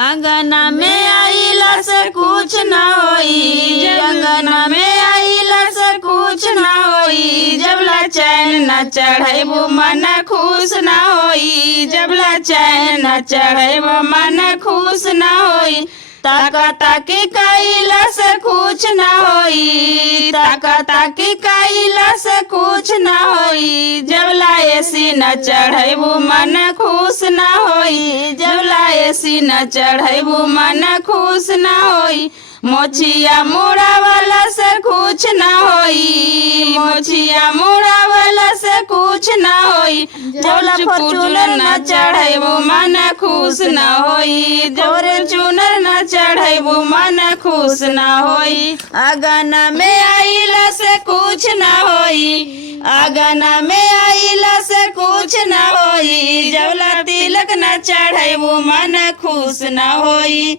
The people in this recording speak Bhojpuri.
अंगना में आइला से कुछ न होई, अंगना में आइला से कुछ न होई, जबला चैन न चढ़ैबो मन खुश न होई, जबला चैन न चढ़ैबो मन खुश न होई। ताका ताकी कैला से कुछ न होई, ताका ताकी कैला से कुछ न होई, जबला एसी न चढ़ैबो मन खुश न होई, जबला एसी न चढ़ैबो मन खुश न होई। मोछिया मुड़ा वाला से कुछ न होई, मोछिया मुड़ा वाला से कुछ न होई, जबला फॉर्च्यूनर न चढ़ैबो मन खुश न होई, फॉर्च्यूनर न चढ़ैबो मन खुश न होई। अगना में आइला से कुछ न होई, अगना में आइला से कुछ न होई, जबला तिलक न चढ़ैबो मन खुश न होई।